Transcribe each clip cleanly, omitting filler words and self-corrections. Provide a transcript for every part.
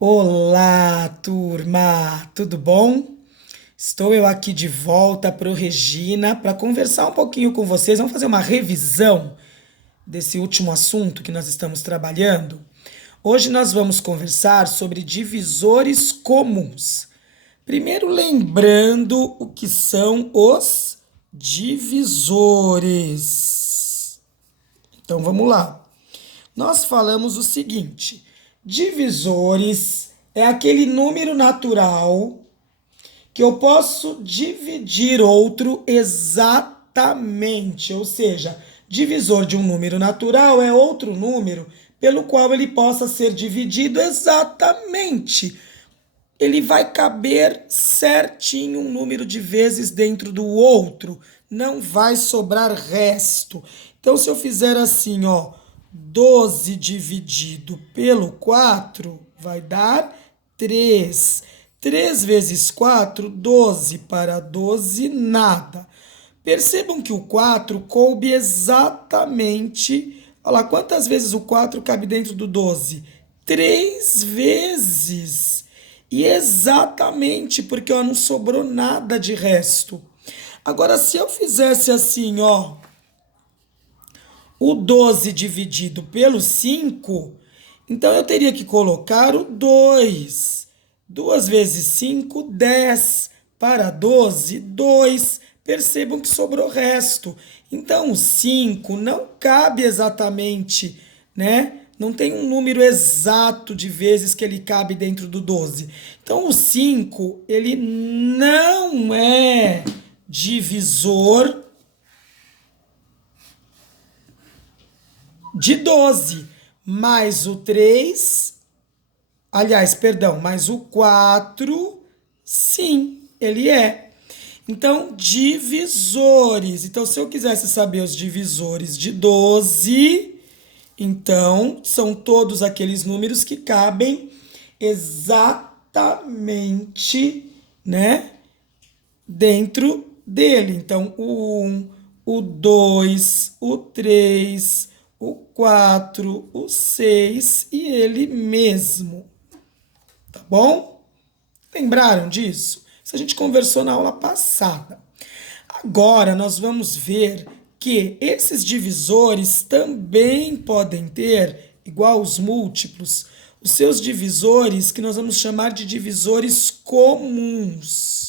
Olá, turma, tudo bom? Estou eu aqui de volta para o Regina para conversar um pouquinho com vocês. Vamos fazer uma revisão desse último assunto que nós estamos trabalhando. Hoje nós vamos conversar sobre divisores comuns. Primeiro, lembrando o que são os divisores. Então vamos lá. Nós falamos o seguinte: divisores é aquele número natural que eu posso dividir outro exatamente, ou seja, divisor de um número natural é outro número pelo qual ele possa ser dividido exatamente. Ele vai caber certinho um número de vezes dentro do outro, não vai sobrar resto. Então, se eu fizer assim, ó, 12 dividido pelo 4 vai dar 3. 3 vezes 4, 12. Para 12, nada. Percebam que o 4 coube exatamente. Olha lá, quantas vezes o 4 cabe dentro do 12? 3 vezes. E exatamente, porque ó, não sobrou nada de resto. Agora, se eu fizesse assim, ó, o 12 dividido pelo 5, então eu teria que colocar o 2. 2 vezes 5, 10. Para 12, 2. Percebam que sobrou resto. Então o 5 não cabe exatamente, né? Não tem um número exato de vezes que ele cabe dentro do 12. Então o 5, ele não é divisor de 12, mais o 3, aliás, perdão, mais o 4, sim, ele é. Então, divisores. Então, se eu quisesse saber os divisores de 12, então são todos aqueles números que cabem exatamente, né, dentro dele. Então, o 1, o 2, o 3, o 4, o 6 e ele mesmo. Tá bom? Lembraram disso? Isso a gente conversou na aula passada. Agora nós vamos ver que esses divisores também podem ter, igual os múltiplos, os seus divisores que nós vamos chamar de divisores comuns.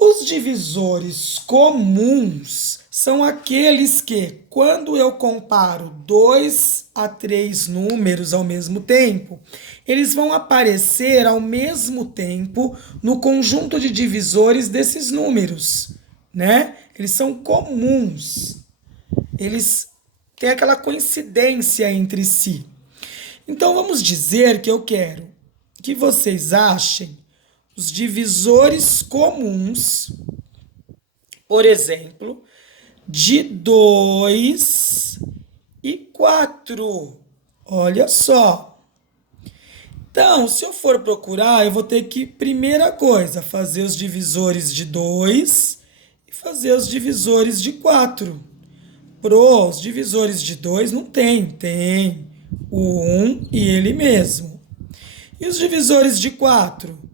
Os divisores comuns são aqueles que, quando eu comparo 2 a 3 números ao mesmo tempo, eles vão aparecer ao mesmo tempo no conjunto de divisores desses números, né? Eles são comuns. Eles têm aquela coincidência entre si. Então vamos dizer que eu quero que vocês achem os divisores comuns, por exemplo, de 2 e 4. Olha só. Então, se eu for procurar, eu vou ter que, primeira coisa, fazer os divisores de 2 e fazer os divisores de 4. Os divisores de 2 não tem, tem o 1 e ele mesmo. E os divisores de 4?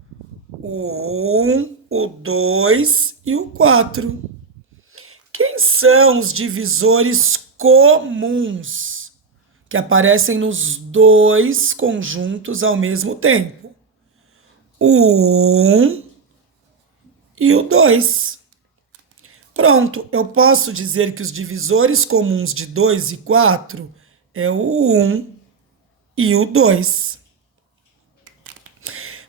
O 1, o 2 e o 4. Quem são os divisores comuns que aparecem nos dois conjuntos ao mesmo tempo? O 1 e o 2. Pronto, eu posso dizer que os divisores comuns de 2 e 4 é o 1 e o 2.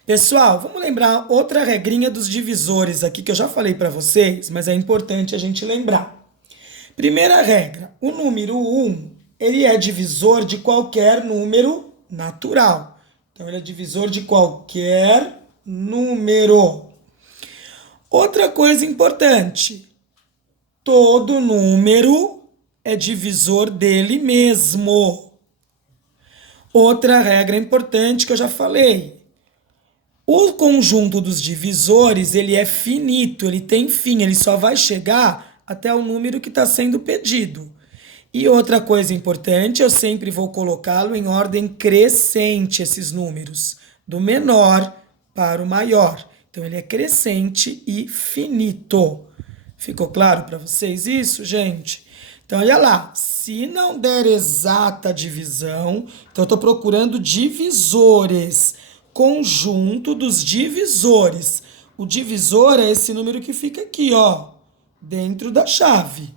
Pessoal, vamos lembrar outra regrinha dos divisores aqui que eu já falei para vocês, mas é importante a gente lembrar. Primeira regra, o número 1, ele é divisor de qualquer número natural. Então, ele é divisor de qualquer número. Outra coisa importante, todo número é divisor dele mesmo. Outra regra importante que eu já falei, o conjunto dos divisores, ele é finito, ele tem fim, ele só vai chegar até o número que está sendo pedido. E outra coisa importante, eu sempre vou colocá-lo em ordem crescente, esses números, do menor para o maior. Então, ele é crescente e finito. Ficou claro para vocês isso, gente? Então, olha lá. Se não der exata divisão, então eu estou procurando divisores. Conjunto dos divisores. O divisor é esse número que fica aqui, ó, dentro da chave.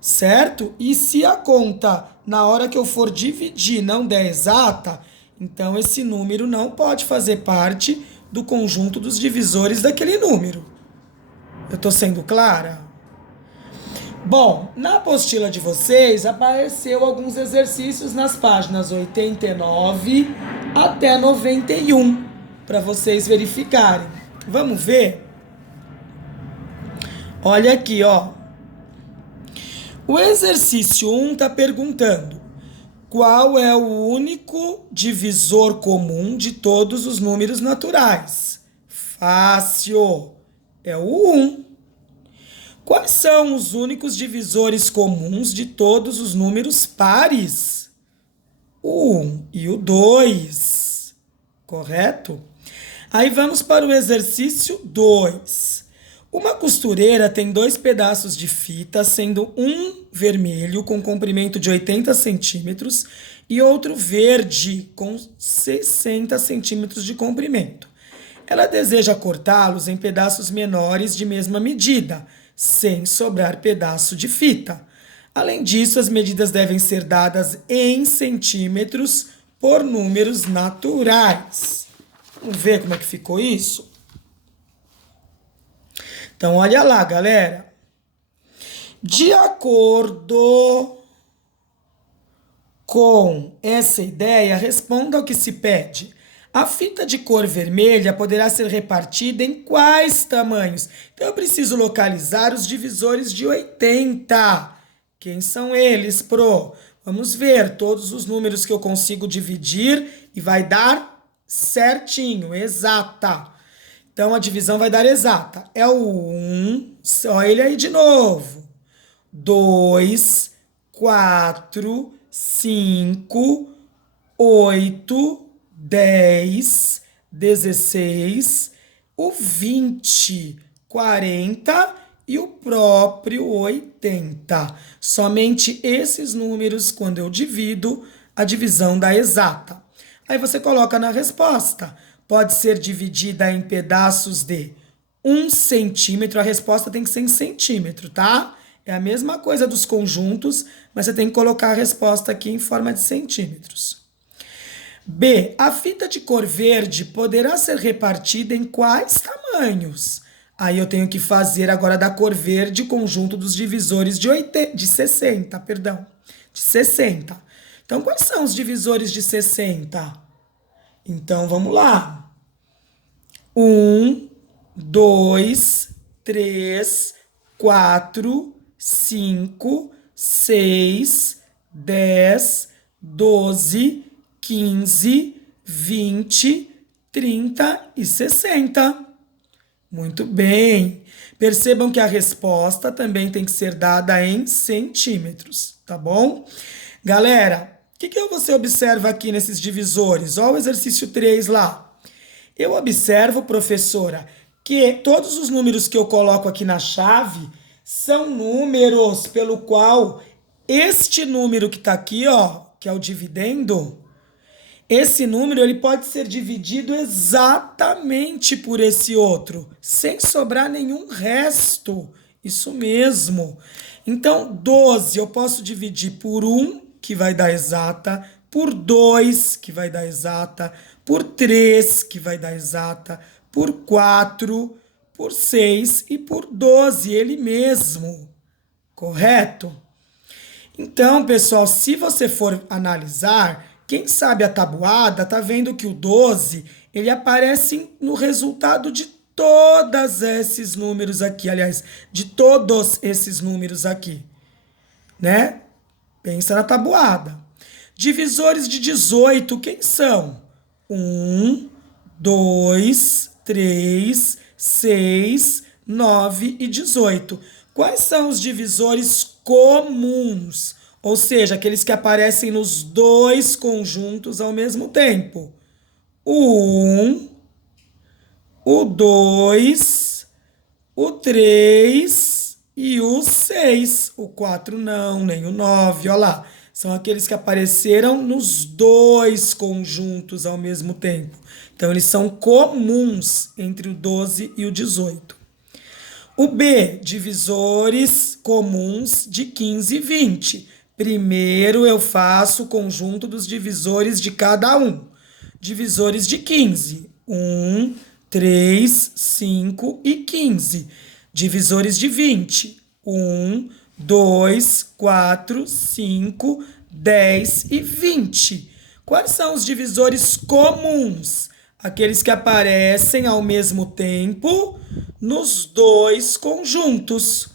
Certo? E se a conta, na hora que eu for dividir, não der exata, então esse número não pode fazer parte do conjunto dos divisores daquele número. Eu estou sendo clara? Bom, na apostila de vocês apareceu alguns exercícios nas páginas 89 até 91 para vocês verificarem. Vamos ver? Olha aqui, ó. O exercício 1 está perguntando qual é o único divisor comum de todos os números naturais. Fácil, é o 1. Quais são os únicos divisores comuns de todos os números pares? O 1 e o 2, correto? Aí vamos para o exercício 2. Uma costureira tem 2 pedaços de fita, sendo um vermelho com comprimento de 80 centímetros e outro verde com 60 centímetros de comprimento. Ela deseja cortá-los em pedaços menores de mesma medida, sem sobrar pedaço de fita. Além disso, as medidas devem ser dadas em centímetros por números naturais. Vamos ver como é que ficou isso? Então, olha lá, galera. De acordo com essa ideia, responda ao que se pede. A fita de cor vermelha poderá ser repartida em quais tamanhos? Então, eu preciso localizar os divisores de 80. Quem são eles, pro? Vamos ver todos os números que eu consigo dividir e vai dar certinho, exata. Então, a divisão vai dar exata. É o 1, só ele aí de novo. 2, 4, 5, 8, 10, 16, o 20, 40 e o próprio 80. Somente esses números, quando eu divido, a divisão dá exata. Aí você coloca na resposta. Pode ser dividida em pedaços de 1 centímetro. A resposta tem que ser em centímetro, tá? É a mesma coisa dos conjuntos, mas você tem que colocar a resposta aqui em forma de centímetros. B. A fita de cor verde poderá ser repartida em quais tamanhos? Aí eu tenho que fazer agora da cor verde o conjunto dos divisores de 60, perdão. De 60. Então, quais são os divisores de 60? Então, vamos lá. 1, 2, 3, 4, 5, 6, 10, 12, 15, 20, 30 e 60. Muito bem. Percebam que a resposta também tem que ser dada em centímetros, tá bom? Galera, o que você observa aqui nesses divisores? Olha o exercício 3 lá. Eu observo, professora, que todos os números que eu coloco aqui na chave são números pelo qual este número que está aqui, ó, que é o dividendo, esse número ele pode ser dividido exatamente por esse outro, sem sobrar nenhum resto. Isso mesmo. Então, 12 eu posso dividir por 1, que vai dar exata, por 2, que vai dar exata, por 3, que vai dar exata, por 4, por 6 e por 12, ele mesmo. Correto? Então, pessoal, se você for analisar, quem sabe a tabuada tá vendo que o 12, ele aparece no resultado de todos esses números aqui, aliás, de todos esses números aqui, né? Pensa na tabuada. Divisores de 18, quem são? 1, 2, 3, 6, 9 e 18. Quais são os divisores comuns? Ou seja, aqueles que aparecem nos dois conjuntos ao mesmo tempo. O 1, o 2, o 3 e o 6. O 4 não, nem o 9, olha lá. São aqueles que apareceram nos dois conjuntos ao mesmo tempo. Então, eles são comuns entre o 12 e o 18. O B, divisores comuns de 15 e 20. Primeiro eu faço o conjunto dos divisores de cada um. Divisores de 15. 1, 3, 5 e 15. Divisores de 20. 1, 2, 4, 5, 10 e 20. Quais são os divisores comuns? Aqueles que aparecem ao mesmo tempo nos dois conjuntos.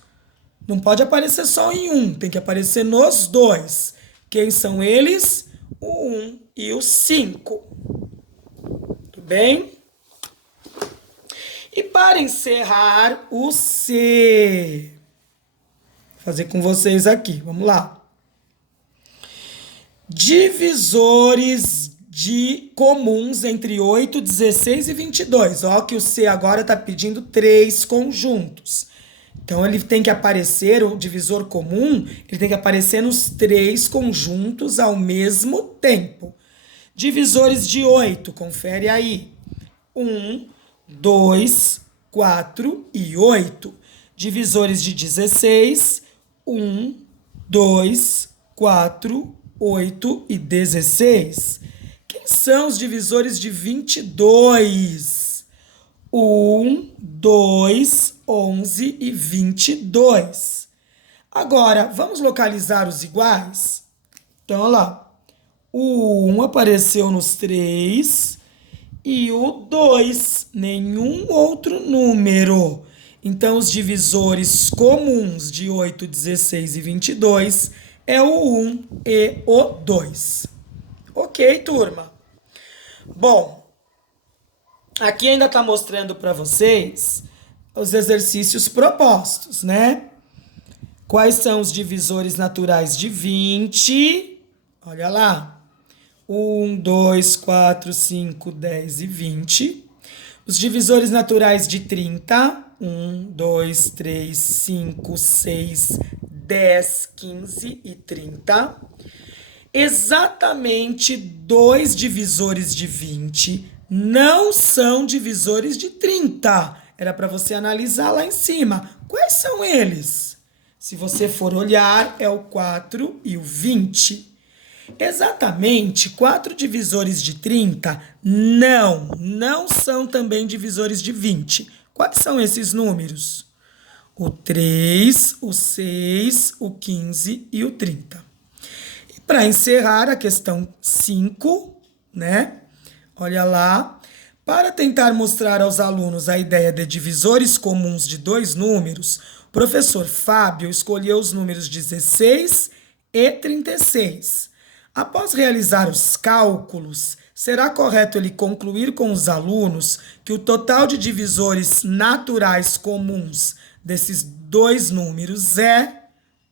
Não pode aparecer só em um, tem que aparecer nos dois. Quem são eles? O 1 e o 5. Tudo bem? E para encerrar, o C. Vou fazer com vocês aqui, vamos lá. Divisores de comuns entre 8, 16 e 22. Ó, que o C agora está pedindo 3 conjuntos. Então, ele tem que aparecer, o divisor comum, ele tem que aparecer nos 3 conjuntos ao mesmo tempo. Divisores de 8, confere aí. 1, 2, 4 e 8. Divisores de 16, 1, 2, 4, 8 e 16. Quem são os divisores de 22? 1, 2, 11 e 22. Agora, vamos localizar os iguais? Então, olha lá. O 1 apareceu nos 3 e o 2, nenhum outro número. Então, os divisores comuns de 8, 16 e 22 é o 1 e o 2. Ok, turma? Bom, aqui ainda está mostrando para vocês os exercícios propostos, né? Quais são os divisores naturais de 20? Olha lá. 1, 2, 4, 5, 10 e 20. Os divisores naturais de 30. 1, 2, 3, 5, 6, 10, 15 e 30. Exatamente 2 divisores de 20 não são divisores de 30. Era para você analisar lá em cima. Quais são eles? Se você for olhar, é o 4 e o 20. Exatamente 4 divisores de 30 não são também divisores de 20. Quais são esses números? O 3, o 6, o 15 e o 30. E para encerrar a questão 5, né? Olha lá. Para tentar mostrar aos alunos a ideia de divisores comuns de 2 números, o professor Fábio escolheu os números 16 e 36. Após realizar os cálculos, será correto ele concluir com os alunos que o total de divisores naturais comuns desses 2 números é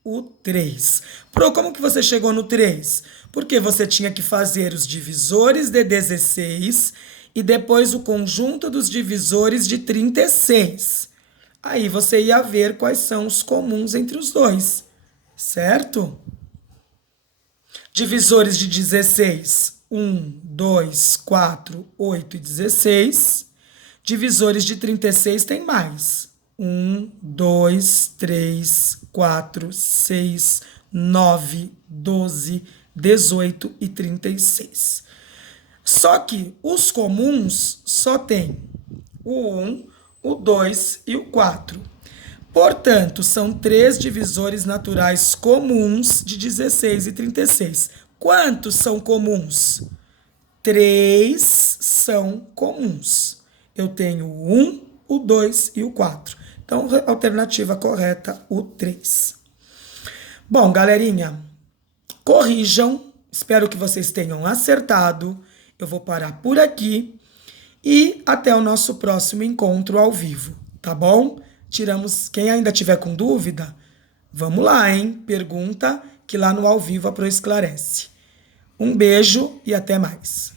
o 3. Como que você chegou no 3? Porque você tinha que fazer os divisores de 16 e depois o conjunto dos divisores de 36. Aí você ia ver quais são os comuns entre os dois, certo? Divisores de 16, 1, 2, 4, 8 e 16. Divisores de 36 tem mais. 1, 2, 3, 4, 6, 9, 12, 18 e 36. Só que os comuns só tem o 1, o 2 e o 4. Portanto, são 3 divisores naturais comuns de 16 e 36. Quantos são comuns? 3 são comuns. Eu tenho o 1, o 2 e o 4. Então, a alternativa correta, o 3. Bom, galerinha, corrijam. Espero que vocês tenham acertado. Eu vou parar por aqui e até o nosso próximo encontro ao vivo, tá bom? Quem ainda tiver com dúvida, vamos lá, hein? Pergunta que lá no Ao Vivo a Pro esclarece. Um beijo e até mais.